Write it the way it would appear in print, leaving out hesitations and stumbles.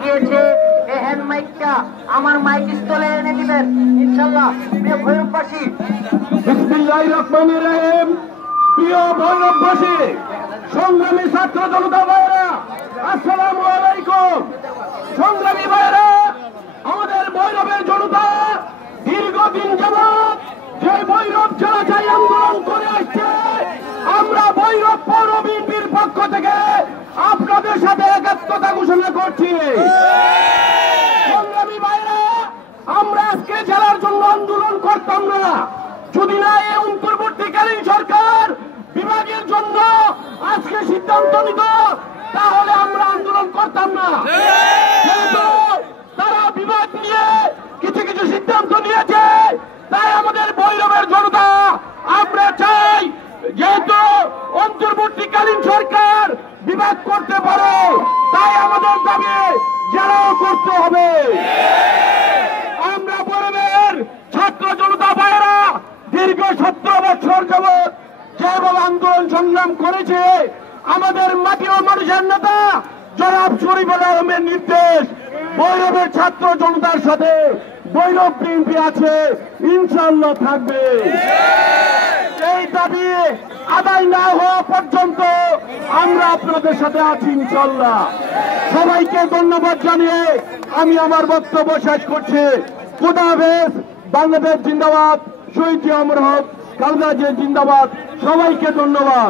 দিয়েছে এই হ্যান্ড মাইকটা আমার মাইক স্থলে এনে দিবেন ইনশাআল্লাহ। প্রিয় ভৈরববাসী, বিসমিল্লাহির রহমানির রহিম। প্রিয় ভৈরববাসী, সংগ্রামী ছাত্র জনতা ভাইরা, আসসালামু আলাইকুম। সংগ্রামী ভাইরা, আমাদের ভৈরবের জনতা দীর্ঘদিন যাবৎ যে ভৈরব জনতাই আন্দোলন করে আসছে, আমরা ভৈরব পৌর বিএনপির পক্ষ থেকে আপনাদের সাথে একাত্মতা ঘোষণা করছি। সংগ্রামী ভাইরা, আমরা আজকে জেলার জন্য আন্দোলন করতাম না যদি না এই অন্তর্বর্তীকালীন সরকার বিভাগের জন্য আজকে সিদ্ধান্ত নিত, তাহলে আমরা আন্দোলন করতাম না। কিন্তু তারা বিভাগ নিয়ে কিছু কিছু সিদ্ধান্ত নিয়েছে, তাই আমাদের ভৈরবের জনতা আমরা চাই যেহেতু অন্তর্বর্তীকালীন সরকার বিভাগ করতে পারে, তাই আমাদের দাবি জেলাও করতে হবে। আমরা ভৈরবের ছাত্র জনতা ভাইয়েরা দীর্ঘ 17 বছর যাবৎ যেভাবে আন্দোলন সংগ্রাম করেছে, আমাদের মাটি ও মানুষের নেতা জনাব শরীফুল আলমের নির্দেশ ভৈরবের ছাত্র জনতার সাথে ভৈরব বিএনপি আছে, ইনশাআল্লাহ থাকবে। এই দাবি আদায় না হওয়া পর্যন্ত আমরা আপনাদের সাথে আছি ইনশাআল্লাহ। সবাইকে ধন্যবাদ জানিয়ে আমি আমার বক্তব্য শেষ করছি। খোদা হাফেজ। বাংলাদেশ জিন্দাবাদ। শহীদ জিয়া অমর হক। খালেদা জিয়া জিন্দাবাদ। সবাইকে ধন্যবাদ।